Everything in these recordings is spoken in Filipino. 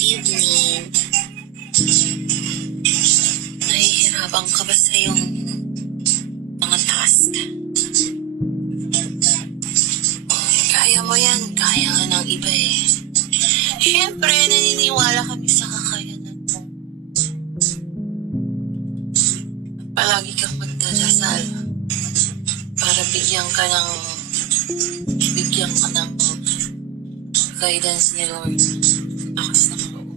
evening. Nahihirapan ka ba sa iyong mga task? Kaya mo yan, kaya nga ng iba eh. Siyempre, naniniwala kami sa kakayanan mo. Palagi kang magdadasal para bigyan ka ng guidance ni Lord. Lakas ng loob.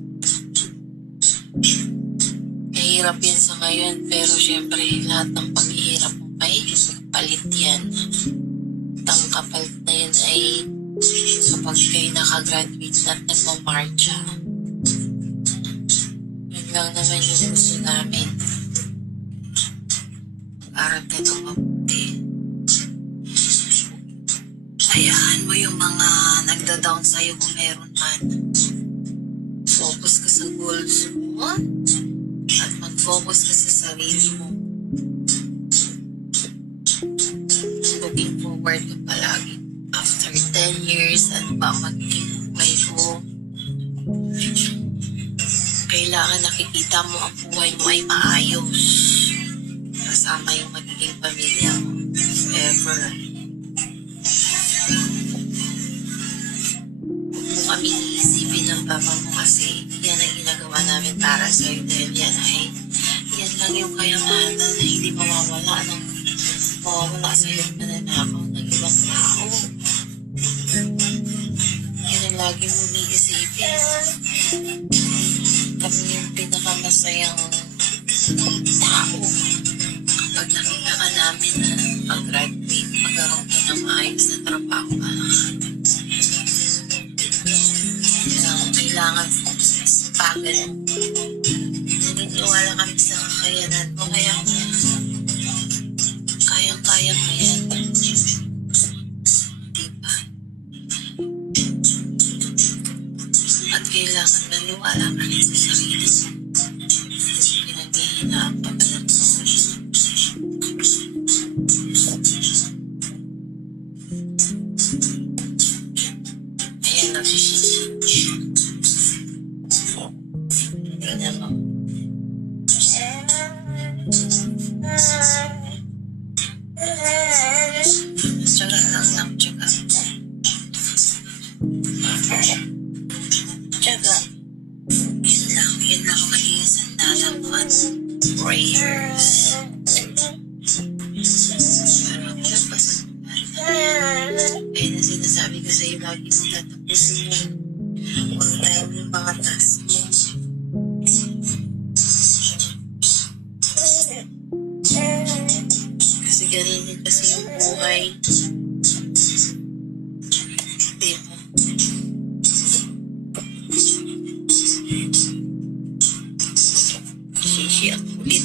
Mahirap yan sa ngayon, pero syempre, lahat ng paghihirap mo may palit yan. Ang kapalit na yan ay kapag kayo nakagraduate at nagmamarcha. Yun lang naman yung gusto namin. Aral ka ng mabuti. Hayaan mo yung mga nagda-down sa'yo kung meron man. Focus ka sa goals mo at mag-focus ka sa sarili mo. Looking forward ka palagi. After 10 years, ano ba magiging buhay ko? Kailangan nakikita mo ang buhay mo ay maayos. Kasama yung magiging pamilya mo. Forever. Huwag mo kami iisipin ng papa mo kasi yan ang ginagawa namin para sa'yo dahil yan lang yung kayamanan na hindi mawawala sa'yo na nanakaw ng ibang tao. Yan ang lagi mo iisipin. Kami yung pinakamasayang tao. Kapag nakita ka namin na pag-graduate, magkaroon ka ng maayos na trabaho ka na. Kailangan pagod. Naniniwala kami sa kakayanan mo, kaya kayang-kaya mo yan. Diba? At kailangan naniwala ka rin sa sarili mo. Pinag-ihinaan pa ba ng ayan, nagsisisi. Tingnan mo. Tsaga lang, tsaga. Tsaga. Yun lang magiging sandala mo at prayers. Parang lampasan mo na. Kaya na sinasabi ko sa'yo, lagi mong tatapusin mo. Huwag tayo yung mga task mo. Kasi ganun din kasi yung buhay. Diba? Sisi ang kulit.